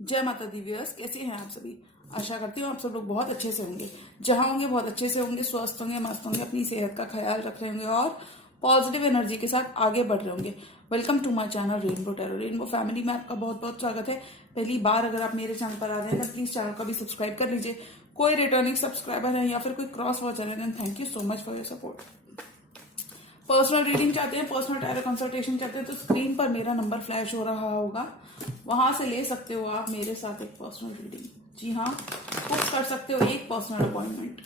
जय माता the viewers, कैसे हैं आप सभी। आशा करती हूँ आप सब लोग बहुत अच्छे से होंगे। जहां होंगे बहुत अच्छे से होंगे, स्वस्थ होंगे, मस्त होंगे, अपनी सेहत का ख्याल रख रहे होंगे और पॉजिटिव एनर्जी के साथ आगे बढ़ रहे होंगे। Welcome to my channel rainbow tarot. Rainbow family में आपका बहुत बहुत स्वागत है। पहली बार अगर आप मेरे चैनल पर आ रहे हैं तो प्लीज चैनल को भी सब्सक्राइब कर लीजिए। कोई रिटर्निंग सब्सक्राइबर है या फिर कोई क्रॉस वॉचर है, then thank you so much for your support. Personal reading चाहते हैं, पर्सनल टैरो कंसल्टेशन चाहते हैं तो स्क्रीन पर मेरा नंबर फ्लैश हो रहा होगा, वहां से ले सकते हो आप मेरे साथ एक पर्सनल रीडिंग। जी हाँ, बुक कर सकते हो एक पर्सनल अपॉइंटमेंट।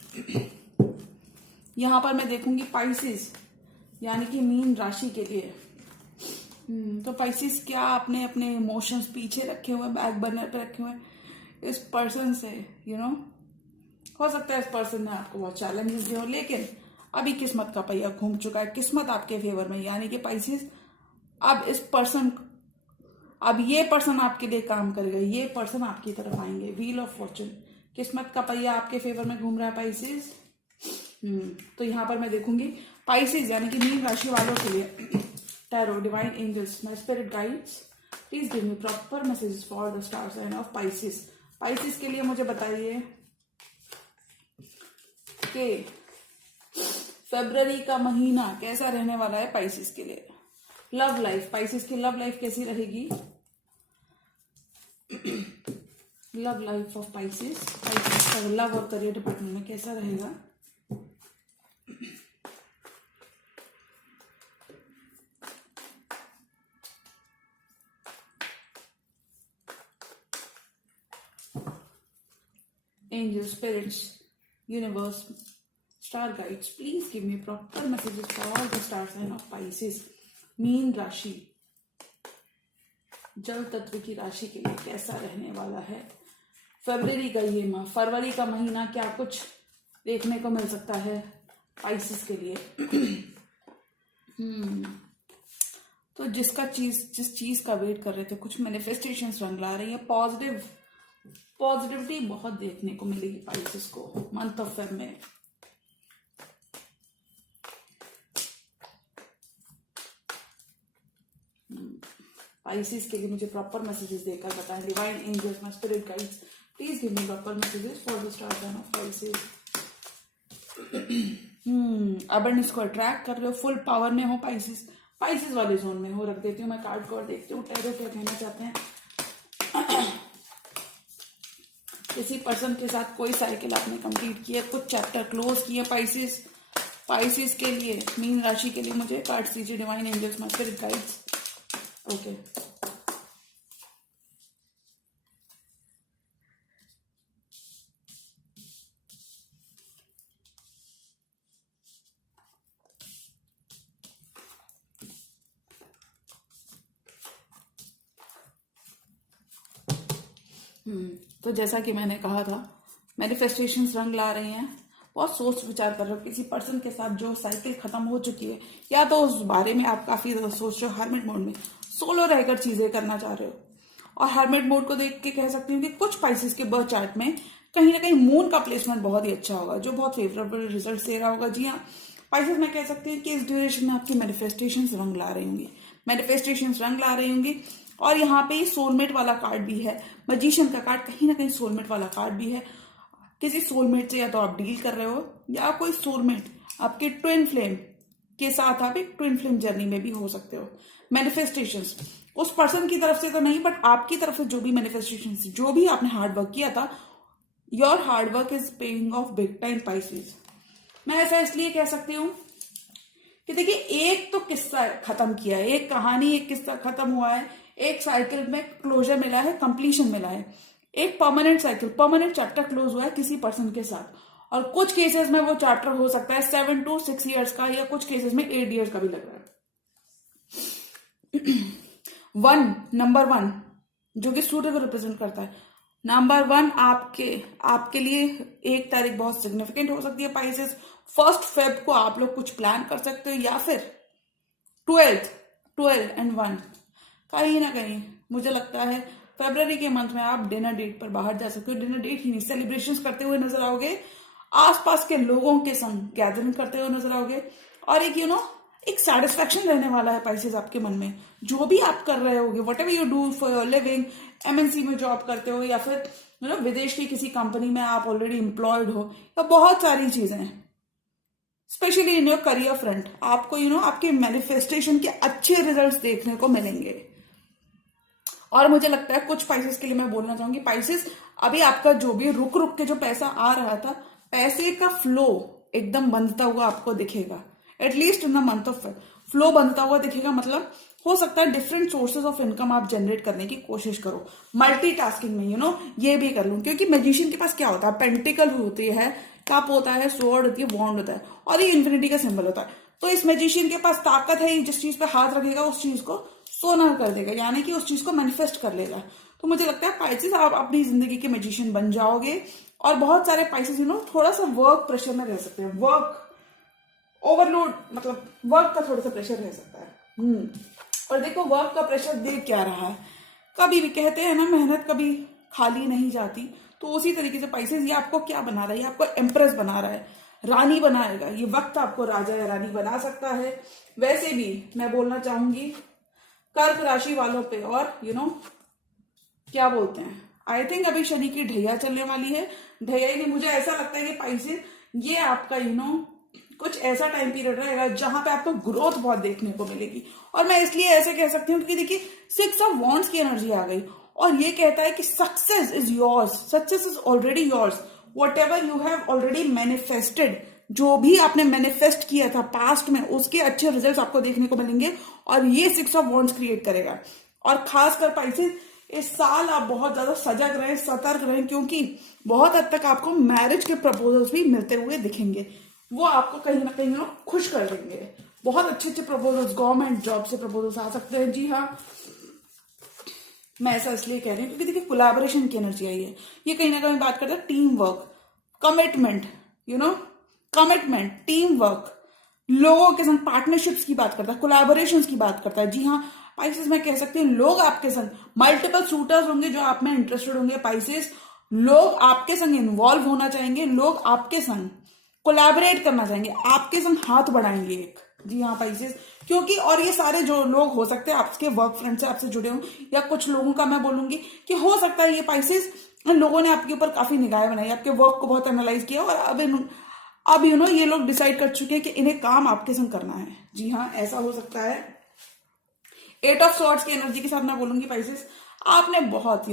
यहाँ पर मैं देखूंगी पाइसिस यानी कि मीन राशि के लिए। तो पाइसिस क्या आपने अपने इमोशंस पीछे रखे हुए, बैक बर्नर पे रखे हुए इस पर्सन से, हो सकता है इस पर्सन ने आपको बहुत चैलेंजेस दिए हो, लेकिन अभी किस्मत का पहिया घूम चुका है, किस्मत आपके फेवर में। यानी कि पाइसिस अब ये पर्सन आपके लिए काम करेगा, ये पर्सन आपकी तरफ आएंगे। व्हील ऑफ फॉर्चून, किस्मत का पहिया आपके फेवर में घूम रहा है पाइसिस। तो यहां पर मैं देखूंगी पाइसिस यानी कि मीन राशि वालों के लिए tarot divine angels, my spirit guides, please give me proper messages for the star sign of Pisces. Pisces के लिए मुझे बताइए कि फरवरी का महीना कैसा रहने वाला है पाइसिस के लिए। लव लाइफ, पाइसिस की लव लाइफ कैसी रहेगी। Love life of Pisces, Pisces का लव और करियर डिपार्टमेंट में कैसा रहेगा। Angel, spirits, universe, star guides, please give me proper messages for the star sign of Pisces. मीन राशि, जल तत्व की राशि के लिए कैसा रहने वाला है फरवरी का ये माह, फरवरी का महीना क्या कुछ देखने को मिल सकता है पाइसिस के लिए। तो जिस चीज का वेट कर रहे थे, कुछ मैनिफेस्टेशंस रंग ला रही है। पॉजिटिविटी बहुत देखने को मिलेगी पाइसिस को मंथ ऑफ फेब में। पाइसिस के लिए मुझे प्रॉपर मैसेजेस देकर बताएं। Divine angels, my spirit guides, please give me proper messages for the star sign of Pisces. Abundance को अट्रैक्ट कर रहे हो, फुल पावर में हो पाइसिस, पाइसिस वाले जोन में हो। रख देती हूँ मैं कार्ड को और देखती हूँ टैरो क्या कहना चाहते हैं। किसी पर्सन के साथ कोई साइकिल आपने कंप्लीट किया, कुछ चैप्टर क्लोज किए पाइसिस के लिए, मीन राशि के लिए मुझे कार्ड्स दीजिए divine angels, my spirit guides. Okay, तो जैसा कि मैंने कहा था, मैनिफेस्टेशंस रंग ला रही हैं। बहुत सोच विचार कर रहे हो किसी पर्सन के साथ जो साइकिल खत्म हो चुकी है, या तो उस बारे में आप काफी सोच रहे हो। हर्मिट मोड में सोलो रहकर चीजें करना चाह रहे हो, और हर्मिट मोड को देख के कह सकती हूँ कि कुछ पाइसिस के बर्थ चार्ट में कहीं ना कहीं मून का प्लेसमेंट बहुत ही अच्छा होगा, जो बहुत फेवरेबल रिजल्ट दे रहा होगा। जी हाँ, पाइसिस में कह सकती हूँ कि इस ड्यूरेशन में आपकी मैनिफेस्टेशंस रंग ला रही होंगी, और यहाँ पे सोलमेट वाला कार्ड भी है, मजिशियन का कार्ड, कहीं ना कहीं सोलमेट वाला कार्ड भी है। किसी सोलमेट से या तो आप डील कर रहे हो, या कोई सोलमेट आपके ट्विन फ्लेम के साथ आप एक ट्विन फ्लेम जर्नी में भी हो सकते हो। मैनिफेस्टेशंस उस पर्सन की तरफ से तो नहीं, बट आपकी तरफ से जो भी मैनिफेस्टेशंस, जो भी आपने हार्डवर्क किया था, your hard work is paying off big time Pisces. मैं ऐसा इसलिए कह सकती हूँ कि देखिए, एक तो किस्सा खत्म किया है, एक कहानी, एक किस्सा खत्म हुआ है, एक साइकिल में क्लोजर मिला है, कंप्लीशन मिला है, एक permanent cycle, permanent chapter close हुआ है किसी पर्सन के साथ। और कुछ केसेस में वो चैप्टर हो सकता है 7 to 6 years का, या कुछ केसेस में 8 years का भी लग रहा है। नंबर वन जो कि सूर्य को रिप्रेजेंट करता है, नंबर 1 आपके लिए 1 तारीख बहुत सिग्निफिकेंट हो सकती है पाइसिस। 1 फेब को आप लोग कुछ प्लान कर सकते हो, या फिर 12 and 1 कहीं ना कहीं मुझे लगता है फरवरी के मंथ में आप डिनर डेट पर बाहर जा सकते हो। डिनर डेट ही नहीं, सेलिब्रेशंस करते हुए नजर आओगे, आसपास के लोगों के संग गैदरिंग करते हुए नजर आओगे, और एक एक सेटिस्फैक्शन रहने वाला है पाइसेस आपके मन में। जो भी आप कर रहे होगे, what ever you do for your living, MNC में जॉब करते हो, या फिर विदेश की किसी कंपनी में आप ऑलरेडी एम्प्लॉयड हो, या बहुत सारी चीजें हैं। Specially in your career front आपको आपके मैनिफेस्टेशन के अच्छे रिजल्ट्स देखने को मिलेंगे। और मुझे लगता है कुछ पाइसेस के लिए मैं बोलना चाहूंगी, पाइसेस अभी आपका जो भी रुक रुक के जो पैसा आ रहा था, पैसे का फ्लो एकदम बनता हुआ आपको दिखेगा। At least in the month of flow बनता हुआ दिखेगा। मतलब हो सकता है डिफरेंट सोर्सेज ऑफ इनकम आप जनरेट करने की कोशिश करो, मल्टीटास्किंग में ये भी कर लूं, क्योंकि मैजिशियन के पास क्या होता है, पेंटिकल होती है, कप होता है, स्वॉर्ड होती है, वॉन्ड होता है, और ये इन्फिनिटी का सिंबल होता है। तो इस मैजिशियन के पास ताकत है, जिस चीज पे हाथ रखेगा उस चीज को सोना कर देगा, यानी कि उस चीज को मैनिफेस्ट कर लेगा। तो मुझे लगता है पाइसेस आप अपनी जिंदगी के मैजिशियन बन जाओगे। और बहुत सारे पाइसेस थोड़ा सा वर्क प्रेशर में रह सकते हैं, वर्क ओवरलोड, मतलब वर्क का थोड़ा सा प्रेशर रह सकता है। और देखो वर्क का प्रेशर देख क्या रहा है, कभी भी कहते हैं ना मेहनत कभी खाली नहीं जाती, तो उसी तरीके से पाइसेस ये आपको क्या बना रहा है, ये आपको एम्प्रेस बना रहा है, रानी बनाएगा। ये वक्त आपको राजा या रानी बना सकता है। वैसे भी मैं बोलना चाहूंगी कर्क राशि वालों पे, और क्या बोलते हैं, आई थिंक अभी शनि की ढैया चलने वाली है। ढैया ही नहीं, मुझे ऐसा लगता है कि पाइसेस ये आपका कुछ ऐसा टाइम पीरियड रहेगा जहां पे आपको ग्रोथ बहुत देखने को मिलेगी। और मैं इसलिए ऐसे कह सकती हूँ क्योंकि देखिए 6 ऑफ वॉन्ड्स की एनर्जी आ गई, और ये कहता है कि success is yours, success is already yours, what ever you have already manifested, जो भी आपने मैनिफेस्ट किया था पास्ट में, उसके अच्छे रिजल्ट्स आपको देखने को मिलेंगे। और ये 6 ऑफ वॉन्ड्स क्रिएट करेगा। और खासकर पाइसेस इस साल आप बहुत ज्यादा सजग रहें, सतर्क रहें, क्योंकि बहुत हद तक आपको मैरिज के प्रपोजल्स भी मिलते हुए दिखेंगे। वो आपको कहीं ना कहीं खुश कर देंगे। बहुत अच्छे अच्छे प्रपोजल्स, गवर्नमेंट जॉब से प्रपोजल्स आ सकते हैं। जी हाँ, मैं ऐसा इसलिए कह रही हूँ क्योंकि देखिए कोलैबोरेशन की एनर्जी आई है। ये कहीं ना कहीं बात करता है team work, commitment, commitment, team work, लोगों के संग पार्टनरशिप्स की बात करता है, कोलैबोरेशंस की बात करता है। जी हाँ पाइसेस, मैं कह सकती हूँ लोग आपके संग, मल्टीपल सूटर्स होंगे जो आप में इंटरेस्टेड होंगे पाइसेस, लोग आपके संग इन्वॉल्व होना चाहेंगे, लोग आपके संग कोलैबोरेट करना चाहेंगे, आपके संग हाथ बढ़ाएंगे एक। जी हाँ पाइसेस, क्योंकि और ये सारे जो लोग हो सकते हैं आपके वर्क फ्रेंड से आपसे जुड़े हों, या कुछ लोगों का मैं बोलूंगी कि हो सकता है ये पाइसेस लोगों ने आपके ऊपर काफी निगाहें बनाई, आपके वर्क को बहुत एनालाइज किया, और अब ये लोग डिसाइड कर चुके हैं कि इन्हें काम आपके संग करना है। जी हाँ ऐसा हो सकता है। 8 ऑफ सॉर्ड्स की एनर्जी के साथ मैं बोलूंगी पाइसेस, आपने बहुत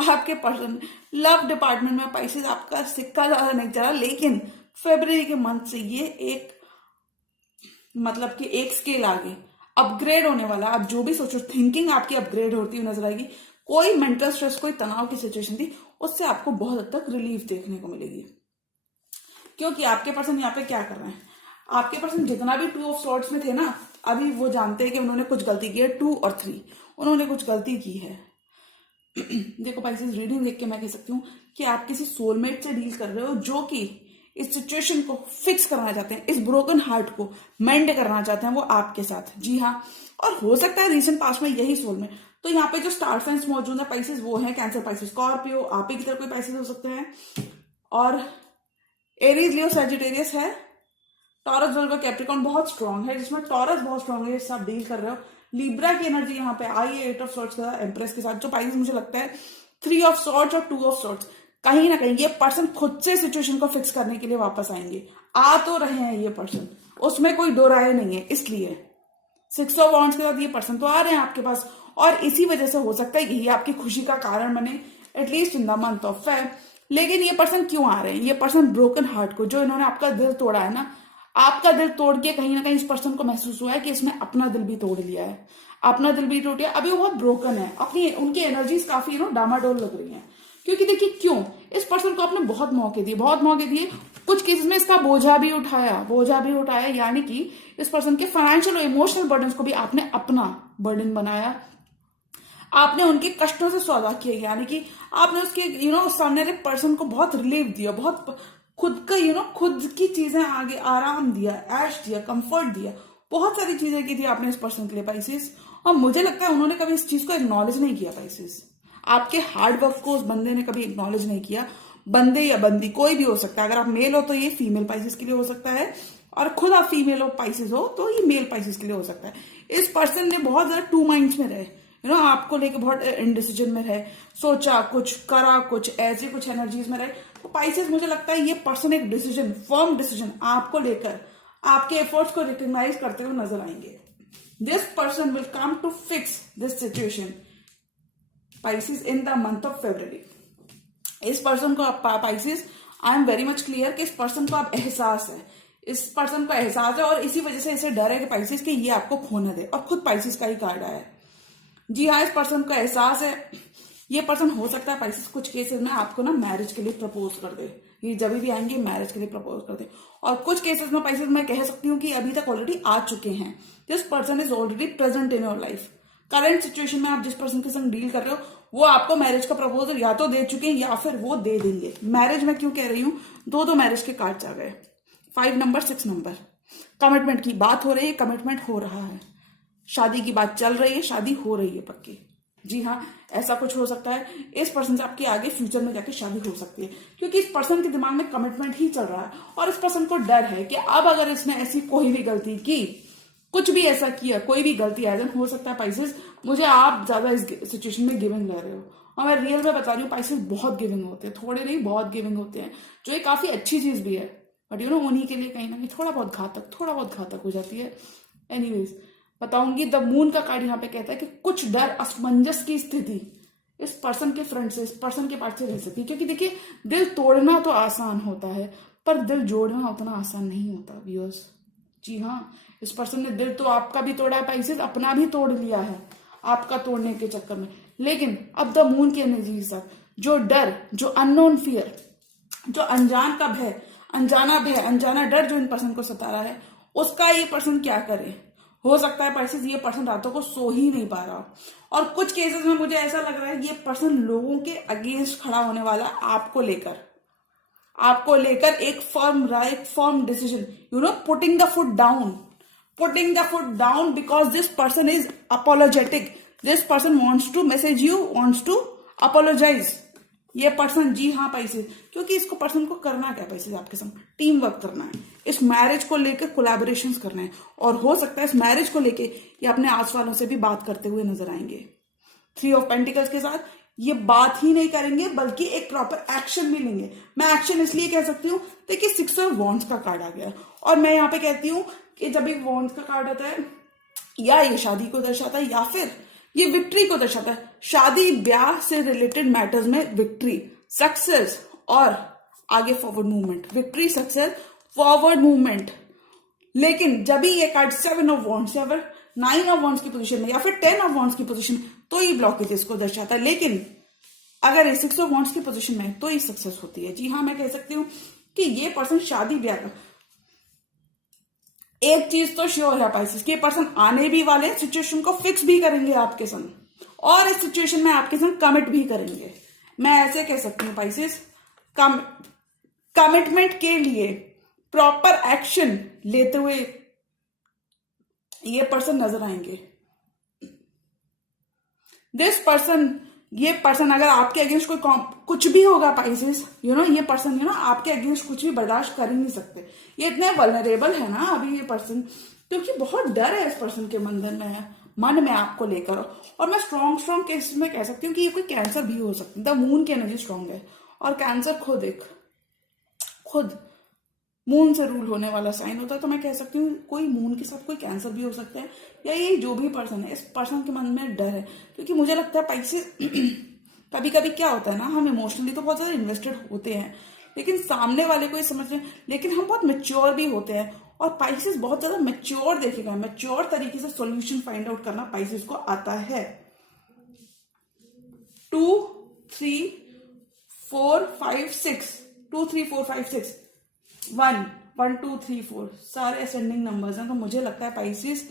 आपके पर्सन लव डिपार्टमेंट में पाइसेस आपका सिक्का ज्यादा नहीं चला, लेकिन फरवरी के मंथ से ये एक मतलब कि एक स्केल आगे अपग्रेड होने वाला। आप जो भी सोचो, थिंकिंग आपकी अपग्रेड होती हुई नजर आएगी। कोई मेंटल स्ट्रेस, कोई तनाव की सिचुएशन थी, उससे आपको बहुत हद तक रिलीफ देखने को मिलेगी। क्योंकि आपके पर्सन यहाँ पे क्या कर रहे हैं, आपके पर्सन जितना भी 2 ऑफ सॉर्ड्स में थे ना, अभी वो जानते हैं कि उन्होंने कुछ गलती की है। 2 और 3 उन्होंने कुछ गलती की है। देखो पाइसेस, रीडिंग देख के मैं कह सकती हूँ कि आप किसी सोलमेट से डील कर रहे हो जो कि इस सिचुएशन को फिक्स करना चाहते हैं, इस ब्रोकन हार्ट को मेंड करना चाहते हैं, वो आपके साथ। जी हाँ, और हो सकता है रीसेंट पास्ट में यही सोलमेट। तो यहाँ पे जो स्टार साइंस मौजूद है पाइसेस, वो है कैंसर, पाइसेस, स्कॉर्पियो, आप ही की तरह कोई पाइसेस हो सकते हैं, और एरीज, लियो, सैजिटेरियस है, टॉरस, वर्गो, कैप्रिकॉर्न बहुत स्ट्रांग है, जिसमें टॉरस बहुत स्ट्रांग है, इससे आप डील कर रहे हो। लिब्रा की एनर्जी यहाँ पे आई है 8 ऑफ सॉर्ड्स का एम्प्रेस के साथ। जो पाइसेस मुझे लगता है 3 ऑफ सॉर्ड्स और 2 ऑफ सॉर्ड्स, कहीं ना कहीं ये पर्सन खुद से सिचुएशन को फिक्स करने के लिए वापस आएंगे। आ तो रहे हैं ये पर्सन, उसमें कोई दो राय नहीं है। इसलिए 6 ऑफ वॉन्ड्स के साथ ये पर्सन तो आ रहे हैं आपके पास, और इसी वजह से हो सकता है कि ये आपकी खुशी का कारण बने, at least in the month of Feb. लेकिन ये पर्सन क्यों आ रहे हैं, ये पर्सन ब्रोकन हार्ट को, जो इन्होंने आपका दिल तोड़ा है ना, आपका दिल तोड़ के कहीं ना कहीं इस पर्सन को महसूस हुआ है कि इसने अपना दिल भी तोड़ लिया है, अपना दिल भी टूट गया। अभी वो बहुत ब्रोकन है, अपनी उनकी एनर्जीज काफी डामाडोल लग रही है। क्योंकि देखिए क्यों, इस पर्सन को आपने बहुत मौके दिए, कुछ केसेस में इसका बोझा भी उठाया, यानी कि इस पर्सन के फाइनेंशियल और इमोशनल बर्डन को भी आपने अपना बर्डन बनाया। आपने उनके कष्टों से सौदा किया, यानी कि आपने उसके सामने वाले पर्सन को बहुत रिलीफ दिया, बहुत खुद का खुद की चीजें आगे आराम दिया, ऐश दिया, कंफर्ट दिया, बहुत सारी चीजें की थी आपने इस पर्सन के लिए पाइसेस। और मुझे लगता है उन्होंने कभी इस चीज को एक्नॉलेज नहीं किया पाइसेस, आपके हार्ड वर्क को उस बंदे ने कभी एक्नॉलेज नहीं किया। बंदे या बंदी कोई भी हो सकता है, अगर आप मेल हो तो ये फीमेल पाइसेस के लिए हो सकता है, और खुद आप फीमेल हो पाइसेस हो तो ये मेल पाइसेस के लिए हो सकता है। इस पर्सन ने बहुत ज्यादा 2 माइंड्स में रहे, आपको लेके बहुत इनडिसीजन में रहे, सोचा कुछ करा कुछ, ऐसे कुछ एनर्जीज में रहे। तो पाइसेस मुझे लगता है ये पर्सन एक डिसीजन, फर्म डिसीजन आपको लेकर आपके एफर्ट्स को रिकॉग्नाइज करते हुए नजर आएंगे। This person will come to fix this situation Pisces in the month of February. इस पर्सन को Pisces, I am very much clear कि इस पर्सन को अब एहसास है, इस पर्सन को एहसास है और इसी वजह से इसे डर है कि पाइसेस कि ये आपको खोने दे, और खुद पाइसेस का ही कार्ड आया है। जी हाँ, इस पर्सन को एहसास है। ये पर्सन हो सकता है पाइसेस कुछ केसेस में आपको ना मैरिज के लिए प्रपोज कर दे, ये जब भी आएंगे मैरिज के लिए प्रपोज कर दे। और कुछ केसेस में पाइसेस मैं कह सकती हूँ कि अभी तक ऑलरेडी आ चुके हैं। This person is already present in your life. Current situation में आप जिस पर्सन के संग डील कर रहे हो वो आपको मैरिज का प्रपोजल या तो दे चुके हैं या फिर वो दे देंगे। मैरिज में क्यों कह रही हूँ, दो मैरिज के कार्ड्स आ गए, 5 नंबर 6 नंबर। कमिटमेंट की बात हो रही है, कमिटमेंट हो रहा है, शादी की बात चल रही है, शादी हो रही है पक्की। जी हाँ, ऐसा कुछ हो सकता है। इस पर्सन से आपकी आगे फ्यूचर में जाके शादी हो सकती है, क्योंकि इस पर्सन के दिमाग में कमिटमेंट ही चल रहा है और इस पर्सन को डर है कि अब अगर इसने ऐसी कोई भी गलती की, कुछ भी ऐसा किया, कोई भी गलती आए, हो सकता है पाइसेस मुझे आप ज्यादा इस सिचुएशन में गिविंग ले रहे हो, और मैं रियल में बता रही हूँ पाइसेस बहुत गिविंग होते हैं, थोड़े नहीं बहुत गिविंग होते हैं, जो एक काफी अच्छी चीज भी है, बट उन्हीं के लिए कहीं ना कहीं थोड़ा बहुत घातक हो जाती है। एनीवेज बताऊंगी, द मून का कार्ड यहाँ पे कहता है कि कुछ डर, असमंजस की स्थिति इस पर्सन के फ्रंट से, इस पर्सन के पार्ट से रह सकती है, क्योंकि देखिए दिल तोड़ना तो आसान होता है पर दिल जोड़ना उतना आसान नहीं होता व्यूअर्स। जी हाँ, इस पर्सन ने दिल तो आपका भी तोड़ा है पाइसेस, अपना भी तोड़ लिया है आपका तोड़ने के चक्कर में। लेकिन अब द मून की एनर्जी के साथ जो डर, जो अननोन फियर, जो अनजान का भय, अनजाना भय, अनजाना डर जो इन पर्सन को सता रहा है, उसका ये पर्सन क्या करे। हो सकता है पाइसेस ये पर्सन रातों को सो ही नहीं पा रहा, और कुछ केसेस में मुझे ऐसा लग रहा है ये पर्सन लोगों के अगेंस्ट खड़ा होने वाला है आपको लेकर एक फर्म राय, एक firm decision, putting the foot down because this person is apologetic. This person wants to message you, wants to apologise. ये पर्सन, जी हाँ पाइसेस, क्योंकि इसको पर्सन को करना क्या पाइसेस, आपके संग टीम वर्क करना है, इस मैरिज को लेकर कोलैबोरेशन करना है, और हो सकता है इस मैरिज को लेके ये अपने आस वालों से भी बात करते हुए नजर आएंगे। 3 ऑफ पेंटिकल्स के साथ ये बात ही नहीं करेंगे बल्कि एक प्रॉपर एक्शन भी लेंगे। मैं एक्शन इसलिए कह सकती हूँ देखिए 6 ऑफ वॉन्ड्स का कार्ड आ गया, और मैं यहाँ पे कहती हूँ कि जब एक वॉन्ड्स का कार्ड आता है, या ये शादी को दर्शाता है या फिर ये विक्ट्री को दर्शाता है। शादी ब्याह से रिलेटेड मैटर्स में विक्ट्री, सक्सेस और आगे forward movement, victory, success, forward movement. लेकिन जब भी ये कार्ड 7 ऑफ वॉन्ड्स या फिर 9 ऑफ वॉन्ड्स की पोजीशन में या फिर 10 ऑफ वॉन्ड्स की पोजीशन, तो ये ब्लॉकेजेस को दर्शाता है। लेकिन अगर ये 6 ऑफ वॉन्ड्स की पोजीशन में तो ये सक्सेस होती है। जी हाँ, मैं कह सकती हूँ कि ये पर्सन शादी ब्याह का, एक चीज तो श्योर है पाइसेस कि ये पर्सन आने भी वाले सिचुएशन को फिक्स भी करेंगे आपके संग, और इस सिचुएशन में आपके संग कमिट भी करेंगे। मैं ऐसे कह सकती हूँ पाइसेस, कमिटमेंट के लिए प्रॉपर एक्शन लेते हुए ये पर्सन नजर आएंगे। दिस पर्सन, ये पर्सन अगर आपके अगेंस्ट कोई कुछ भी होगा पाइसेस, ये पर्सन आपके अगेंस्ट कुछ भी बर्दाश्त कर ही नहीं सकते। ये इतने वल्नरेबल है ना अभी ये पर्सन, क्योंकि बहुत डर है इस पर्सन के मन में आपको लेकर। और मैं स्ट्रॉन्ग केस में कह सकती हूँ कि ये कोई कैंसर भी हो सकती है। द मून की एनर्जी स्ट्रॉन्ग है, और कैंसर खुद मून से रूल होने वाला साइन होता है, तो मैं कह सकती हूँ कोई मून के साथ कोई कैंसर भी हो सकता है, या ये जो भी पर्सन है, इस पर्सन के मन में डर है। क्योंकि मुझे लगता है पाइसेस कभी कभी क्या होता है ना, हम इमोशनली तो बहुत ज्यादा इन्वेस्टेड होते हैं, लेकिन सामने वाले को ये समझ रहे हैं, लेकिन हम बहुत मैच्योर भी होते हैं, और पाइसेस बहुत ज्यादा मैच्योर देखेगा, मैच्योर तरीके से सॉल्यूशन फाइंड आउट करना पाइसेस को आता है। 2 3 4 5 6 2 3 4 5 6 1 1 2 3 4 सारे असेंडिंग नंबर्स हैं। तो मुझे लगता है पाइसेस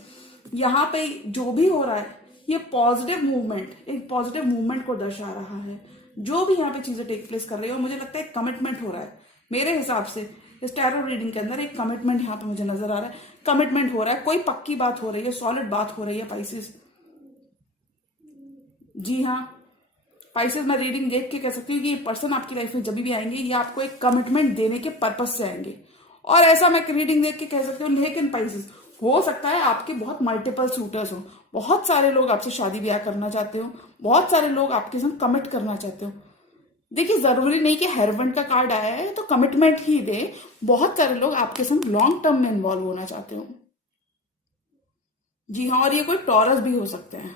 यहाँ पे जो भी हो रहा है ये पॉजिटिव मूवमेंट, एक पॉजिटिव मूवमेंट को दर्शा रहा है। जो भी यहाँ पे चीजें टेक प्लेस कर रही है, और मुझे लगता है कमिटमेंट हो रहा है। मेरे हिसाब से इस टैरो रीडिंग के अंदर एक कमिटमेंट यहाँ पे मुझे नजर आ रहा है, कमिटमेंट हो रहा है, कोई पक्की बात हो रही है, सॉलिड बात हो रही है पाइसेस। जी हाँ पाइसेस, मैं रीडिंग देख के कह सकती हूँ कि ये पर्सन आपकी लाइफ में जब भी आएंगे ये आपको एक कमिटमेंट देने के पर्पज से आएंगे, और ऐसा मैं रीडिंग देख के कह सकती हूँ। लेकिन पाइसेस हो सकता है आपके बहुत मल्टीपल सूटर्स हो, बहुत सारे लोग आपसे शादी ब्याह करना चाहते हो, बहुत सारे लोग आपके संग कमिट करना चाहते हो। देखिए, जरूरी नहीं कि हस्बैंड का कार्ड आया है तो कमिटमेंट ही दे। बहुत सारे लोग आपके संग लॉन्ग टर्म में इन्वॉल्व होना चाहते हो। जी हाँ, और ये कोई टॉरस भी हो सकते हैं।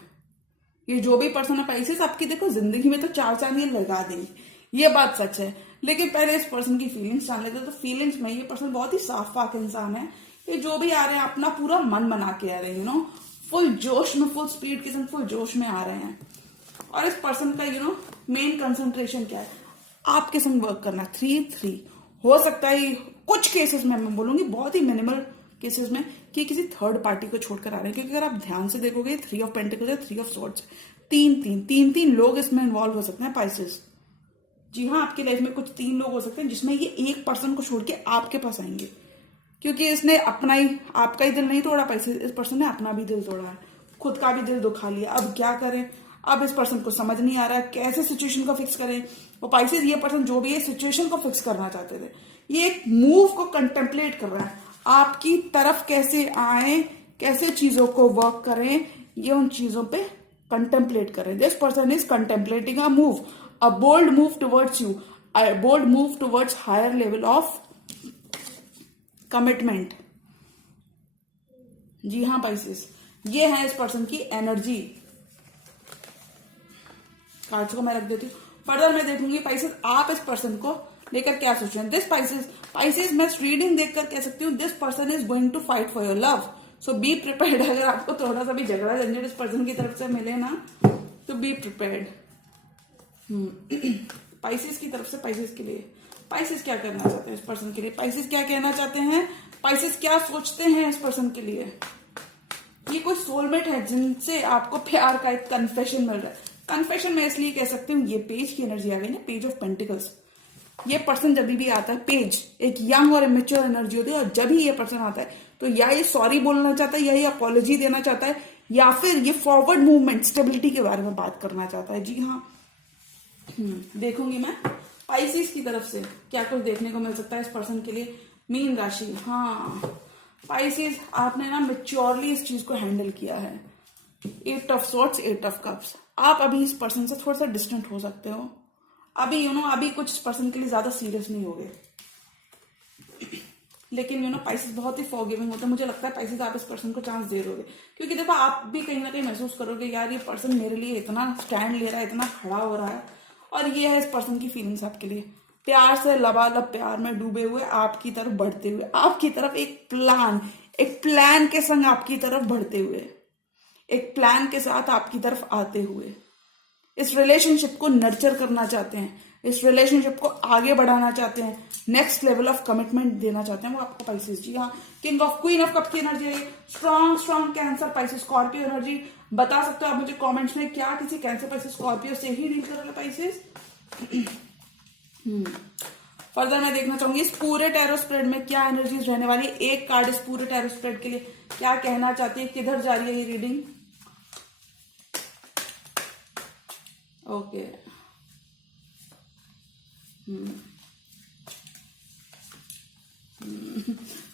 ये जो भी पर्सन है पाइसेस, आपकी देखो जिंदगी में तो चार चांद ये लगा देंगे, ये बात सच है। लेकिन पहले इस पर्सन की फीलिंग्स जान लेते। तो फीलिंग्स में ये पर्सन बहुत ही साफ पाक इंसान है। ये जो भी आ रहे हैं अपना पूरा मन बना के आ रहे हैं, फुल जोश में, फुल स्पीड के संग फुल जोश में आ रहे हैं। और इस पर्सन का मेन कंसंट्रेशन क्या है, आपके संग वर्क करना। 3-3 हो सकता है कुछ केसेस में, मैं बोलूंगी बहुत ही मिनिमल केसेस में, कि किसी थर्ड पार्टी को छोड़कर आ रहे हैं। क्योंकि अगर आप ध्यान से देखोगे 3 ऑफ पेंटिकल्स है, 3 ऑफ सॉर्ड्स, 3-3 लोग इसमें इन्वॉल्व हो सकते हैं पाइसेस। जी हाँ, आपकी लाइफ में कुछ 3 लोग हो सकते हैं जिसमें ये एक पर्सन को छोड़ के आपके पास आएंगे। क्योंकि इसने अपना ही, आपका ही दिल नहीं तोड़ा पाइसेस, इस पर्सन ने अपना भी दिल तोड़ा है, खुद का भी दिल दुखा लिया। अब क्या करें, अब इस पर्सन को समझ नहीं आ रहा है कैसे सिचुएशन को फिक्स करें। वो पाइसेस, ये पर्सन जो भी है सिचुएशन को फिक्स करना चाहते थे, ये एक मूव को कंटेम्पलेट कर रहा है आपकी तरफ, कैसे आए, कैसे चीजों को वर्क करें, ये उन चीजों पे कंटेम्पलेट करें। This person is contemplating a move, a bold move towards you, a bold move towards higher level of commitment. जी हाँ पाइसेस, ये है इस पर्सन की एनर्जी। कार्ड्स को मैं रख देती हूँ, फर्दर मैं देखूंगी पाइसेस आप इस पर्सन को लेकर क्या सोच रहे हैं। दिस पाइसेस मैं रीडिंग देखकर कह सकती हूँ this person is going to fight for your love, so be prepared. अगर आपको थोड़ा सा भी झगड़ा झंझट इस पर्सन की तरफ से मिले ना, तो बी प्रिपेयर्ड। पाइसेस की तरफ से पाइसेस के लिए, पाइसेस क्या करना चाहते हैं इस पर्सन के लिए, पाइसेस क्या कहना चाहते हैं, पाइसेस क्या सोचते हैं इस पर्सन के लिए। ये कोई सोलमेट है जिनसे आपको प्यार का एक कन्फेशन मिल रहा है। कन्फेशन मैं इसलिए कह सकती हूँ, ये पेज की एनर्जी आ गई ना, पेज ऑफ पेंटिकल्स। ये पर्सन जब भी आता है, पेज एक यंग और इमेच्योर एनर्जी होती है, और जब भी ये पर्सन आता है तो या ये सॉरी बोलना चाहता है, या ये अपॉलॉजी देना चाहता है, या फिर ये फॉरवर्ड मूवमेंट, स्टेबिलिटी के बारे में बात करना चाहता है। जी हाँ, देखूंगी मैं पाइसेस की तरफ से क्या कुछ देखने को मिल सकता है इस पर्सन के लिए। मीन राशि, हाँ पाइसेस, आपने ना मेच्योरली इस चीज को हैंडल किया है। 8 ऑफ सॉर्ड्स, 8 ऑफ कप्स। आप अभी इस पर्सन से थोड़ा सा डिस्टेंट हो सकते हो। अभी अभी कुछ इस पर्सन के लिए ज्यादा सीरियस नहीं हो गए। लेकिन पाइसेस बहुत ही फॉरगिविंग होता है। मुझे लगता है पाइसेस आप इस पर्सन को चांस दे दोगे, क्योंकि देखो आप भी कहीं ना कहीं महसूस करोगे यार ये पर्सन मेरे लिए इतना स्टैंड ले रहा है, इतना खड़ा हो रहा है। और ये है इस पर्सन की फीलिंग्स आपके लिए, प्यार से लबालब प्यार में डूबे हुए, आपकी तरफ बढ़ते हुए, आपकी तरफ एक प्लान के संग आपकी तरफ बढ़ते हुए, एक प्लान के साथ आपकी तरफ आते हुए, इस रिलेशनशिप को नर्चर करना चाहते हैं, इस रिलेशनशिप को आगे बढ़ाना चाहते हैं, नेक्स्ट लेवल ऑफ कमिटमेंट देना चाहते हैं वो आपको पाइसेस। जी हाँ, king of queen of cup की energy, strong Cancer Pisces Scorpio energy. बता सकते हो आप मुझे कमेंट्स में, क्या किसी कैंसर पाइसेस स्कॉर्पियो से ही डील कर रहे पाइसेस। फर्दर मैं देखना चाहूंगी इस पूरे टैरो स्प्रेड में क्या एनर्जीज रहने वाली। एक कार्ड इस पूरे टैरो स्प्रेड के लिए क्या कहना चाहती है, किधर जा रही है ये रीडिंग। ओके,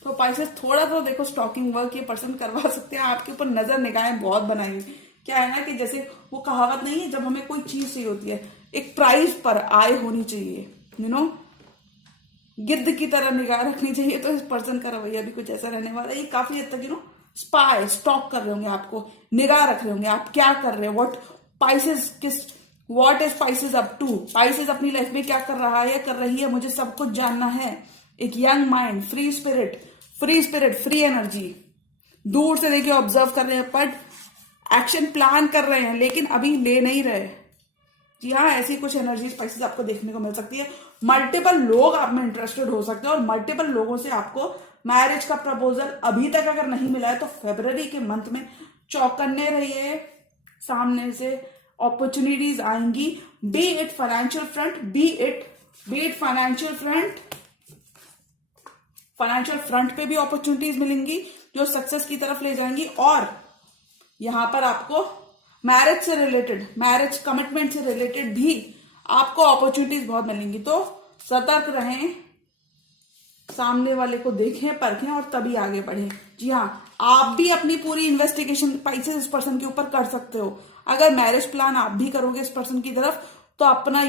तो पाइसेस थोड़ा तो देखो स्टॉकिंग वर्क ये पर्सन करवा सकते हैं। आपके ऊपर नजर निगाहें बहुत बनाई हुई। क्या है ना कि जैसे वो कहावत नहीं है, जब हमें कोई चीज चाहिए होती है, एक प्राइस पर आय होनी चाहिए, गिद्ध की तरह निगाह रखनी चाहिए। तो इस पर्सन का रवैया भी कुछ ऐसा रहने वाला है। ये काफी हद तक स्पाई स्टॉक कर रहे होंगे, आपको निगाह रख रहे होंगे आप क्या कर रहे हो, what is Pisces up to. Pisces अपनी लाइफ में क्या कर रहा है या कर रही है, मुझे सब कुछ जानना है। एक young mind, free spirit, free energy, दूर से देखिए ऑब्जर्व कर रहे हैं, बट एक्शन प्लान कर रहे हैं लेकिन अभी ले नहीं रहे। जी हाँ, ऐसी कुछ एनर्जी स्पाइसेस आपको देखने को मिल सकती है। मल्टीपल लोग आप में इंटरेस्टेड हो सकते हैं और मल्टीपल लोगों से आपको मैरिज का प्रपोजल अभी तक अगर नहीं मिला है तो फरवरी के मंथ में चौकन्ने रहिए, सामने से अपॉर्चुनिटीज आएंगी। B it financial front, B it financial front पे भी अपॉर्चुनिटीज मिलेंगी जो सक्सेस की तरफ ले जाएंगी। और यहां पर आपको मैरिज से रिलेटेड, मैरिज कमिटमेंट से रिलेटेड भी आपको अपॉर्चुनिटीज बहुत मिलेंगी। तो सतर्क रहें, सामने वाले को देखें, परखें और तभी आगे बढ़ें। जी हाँ, आप भी अपनी पूरी इन्वेस्टिगेशन पाइसेस इस पर्सन के ऊपर कर सकते हो। अगर मैरिज प्लान आप भी करोगे इस पर्सन की तरफ, तो अपना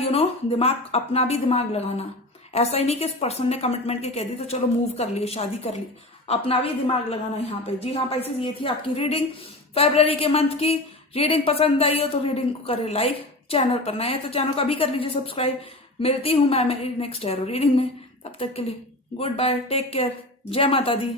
दिमाग, अपना भी दिमाग लगाना। ऐसा ही नहीं कि इस पर्सन ने कमिटमेंट के कह दी तो चलो मूव कर लिए, शादी कर ली, अपना भी दिमाग लगाना यहाँ पे। जी हाँ पाइसेस, ये थी आपकी रीडिंग फरवरी के मंथ की। रीडिंग पसंद आई हो तो रीडिंग को करें लाइक, चैनल पर नए हैं तो चैनल को अभी कर लीजिए सब्सक्राइब। मिलती हूँ मैं मेरी नेक्स्ट टैरो रीडिंग में, तब तक के लिए गुड बाय, टेक केयर, जय माता दी।